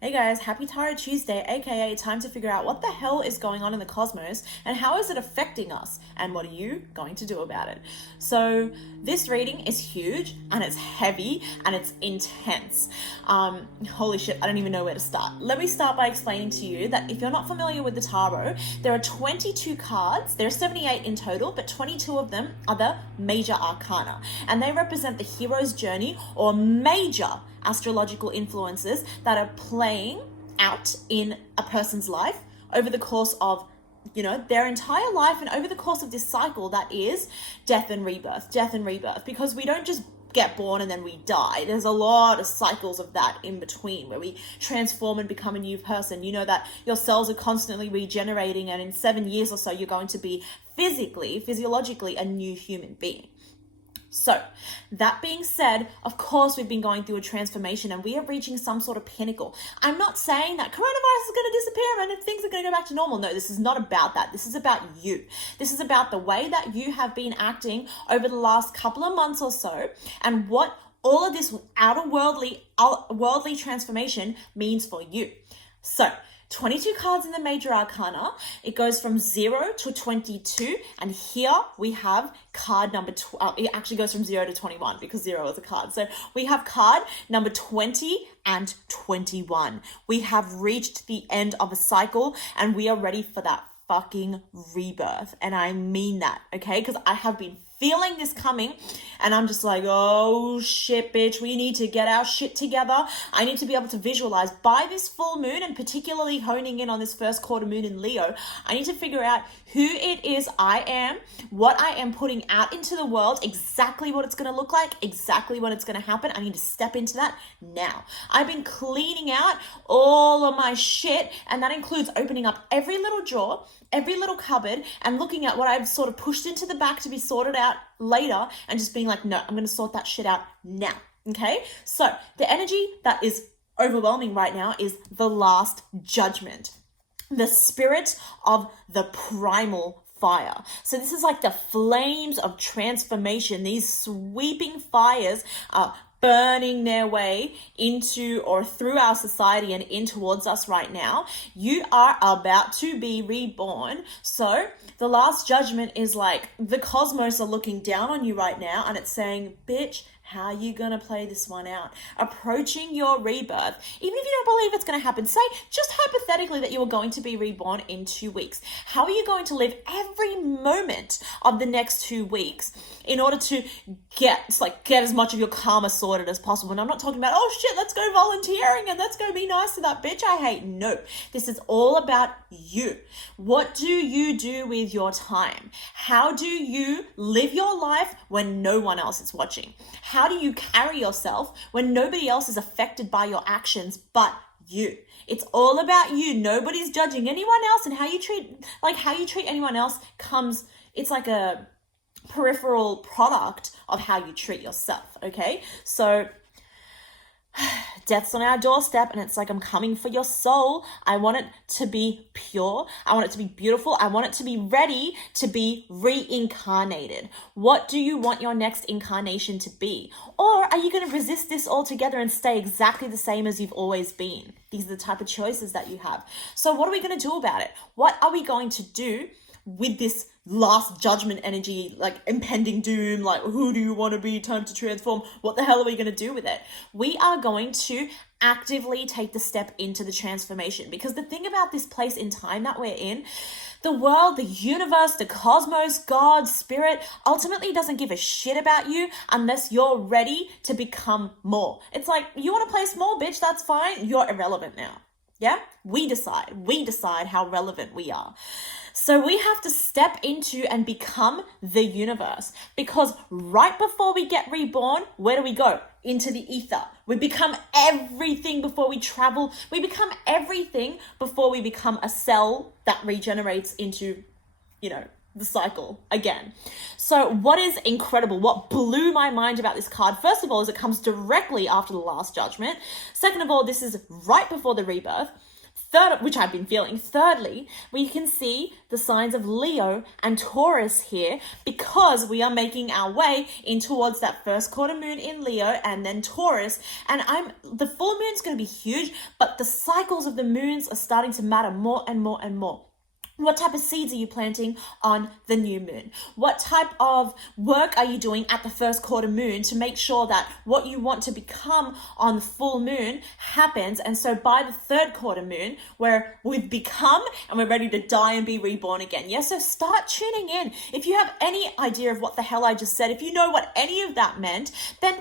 Hey guys, happy Tarot Tuesday, aka time to figure out what the hell is going on in the cosmos and how is it affecting us and what are you going to do about it. So this reading is huge and it's heavy and it's intense. Holy shit, I don't even know where to start. Let me start by explaining to you that if you're not familiar with the tarot, there are 22 cards. There are 78 in total, but 22 of them are the major arcana and they represent the hero's journey or major astrological influences that are playing out in a person's life over the course of their entire life and over the course of this cycle that is death and rebirth, because we don't just get born and then we die. There's a lot of cycles of that in between where we transform and become a new person. You know that your cells are constantly regenerating and in 7 years or so you're going to be physiologically a new human being. So that being said, of course, we've been going through a transformation and we are reaching some sort of pinnacle. I'm not saying that coronavirus is going to disappear and things are going to go back to normal. No, this is not about that. This is about you. This is about the way that you have been acting over the last couple of months or so and what all of this worldly transformation means for you. So 22 cards in the major arcana. It goes from 0 to 22. And here we have card number 12. It actually goes from 0 to 21 because 0 is a card. So we have card number 20 and 21. We have reached the end of a cycle and we are ready for that fucking rebirth. And I mean that, okay? Because I have been feeling this coming and I'm just like, oh shit, bitch, we need to get our shit together. I need to be able to visualize by this full moon and particularly honing in on this first quarter moon in Leo. I need to figure out who it is I am, what I am putting out into the world, exactly what it's going to look like, exactly when it's going to happen. I need to step into that now. I've been cleaning out all of my shit and that includes opening up every little drawer, every little cupboard and looking at what I've sort of pushed into the back to be sorted out later and just being like, no, I'm going to sort that shit out now. Okay. So the energy that is overwhelming right now is the last judgment, the spirit of the primal fire. So this is like the flames of transformation. These sweeping fires are burning their way into or through our society and in towards us right now. You are about to be reborn. So the last judgment is like the cosmos are looking down on you right now and it's saying, bitch, how are you going to play this one out? Approaching your rebirth. Even if you don't believe it's going to happen, say just hypothetically that you are going to be reborn in 2 weeks. How are you going to live every moment of the next 2 weeks in order to get as much of your karma sorted as possible? And I'm not talking about, oh shit, let's go volunteering and let's go be nice to that bitch I hate. No, this is all about you. What do you do with your time? How do you live your life when no one else is watching? How do you carry yourself when nobody else is affected by your actions but you? It's all about you. Nobody's judging anyone else, and how you treat anyone else it's like a peripheral product of how you treat yourself, okay? So death's on our doorstep and it's like, I'm coming for your soul. I want it to be pure. I want it to be beautiful. I want it to be ready to be reincarnated. What do you want your next incarnation to be? Or are you going to resist this altogether and stay exactly the same as you've always been? These are the type of choices that you have. So what are we going to do about it? What are we going to do with this last judgment energy, like impending doom, like who do you want to be, time to transform? What the hell are we going to do with it? We are going to actively take the step into the transformation, because the thing about this place in time that we're in, the world, the universe, the cosmos, God, spirit, ultimately doesn't give a shit about you unless you're ready to become more. It's like, you want to play small, bitch, that's fine. You're irrelevant now. Yeah, we decide how relevant we are. So we have to step into and become the universe, because right before we get reborn, where do we go? Into the ether. We become everything before we travel. We become everything before we become a cell that regenerates into, the cycle again. So what is incredible, what blew my mind about this card, first of all, is it comes directly after the last judgment. Second of all, this is right before the rebirth. which I've been feeling. Thirdly, we can see the signs of Leo and Taurus here because we are making our way in towards that first quarter moon in Leo and then Taurus. And the full moon's going to be huge, but the cycles of the moons are starting to matter more and more and more. What type of seeds are you planting on the new moon? What type of work are you doing at the first quarter moon to make sure that what you want to become on the full moon happens? And so by the third quarter moon, where we've become and we're ready to die and be reborn again. Yeah, so start tuning in. If you have any idea of what the hell I just said, if you know what any of that meant, then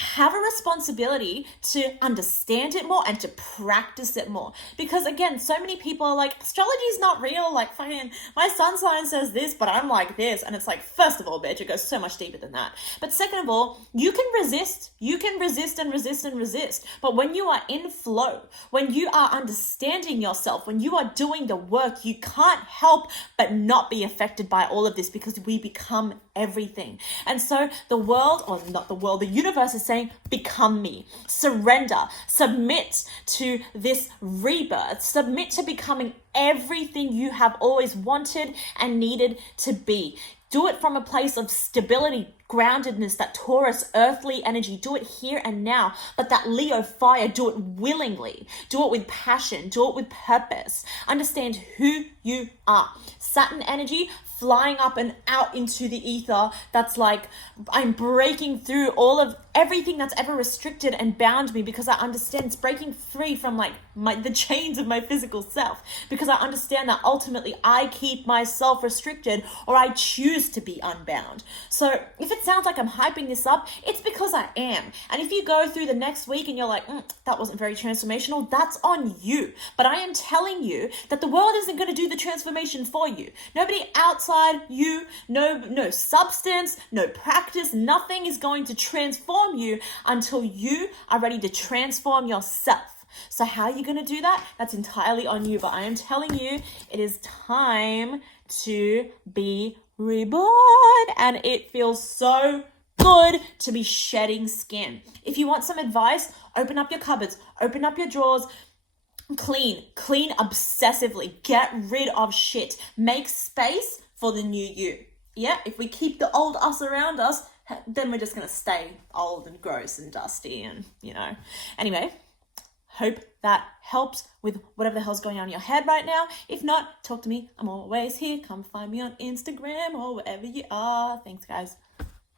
have a responsibility to understand it more and to practice it more. Because again, so many people are like, astrology is not real. Like, fucking, my sun sign says this, but I'm like this. And it's like, first of all, bitch, it goes so much deeper than that. But second of all, you can resist and resist and resist. But when you are in flow, when you are understanding yourself, when you are doing the work, you can't help but not be affected by all of this because we become everything. And so the world, or not the world, the universe is saying, become me, surrender, submit to this rebirth, submit to becoming everything you have always wanted and needed to be. Do it from a place of stability, groundedness, that Taurus earthly energy. Do it here and now. But that Leo fire, do it willingly. Do it with passion. Do it with purpose. Understand who you are. Saturn energy, flying up and out into the ether. That's like, I'm breaking through all of everything that's ever restricted and bound me because I understand it's breaking free from like the chains of my physical self, because I understand that ultimately I keep myself restricted or I choose to be unbound. So if it sounds like I'm hyping this up, it's because I am. And if you go through the next week and you're like, that wasn't very transformational, that's on you. But I am telling you that the world isn't going to do the transformation for you. Nobody outside you, no substance, no practice, nothing is going to transform you until you are ready to transform yourself. So how are you going to do that? That's entirely on you. But I am telling you, it is time to be reborn. And it feels so good to be shedding skin. If you want some advice, open up your cupboards, open up your drawers, clean obsessively, get rid of shit, make space for the new you. Yeah, if we keep the old us around us, then we're just going to stay old and gross and dusty and, Anyway, hope that helps with whatever the hell's going on in your head right now. If not, talk to me. I'm always here. Come find me on Instagram or wherever you are. Thanks, guys.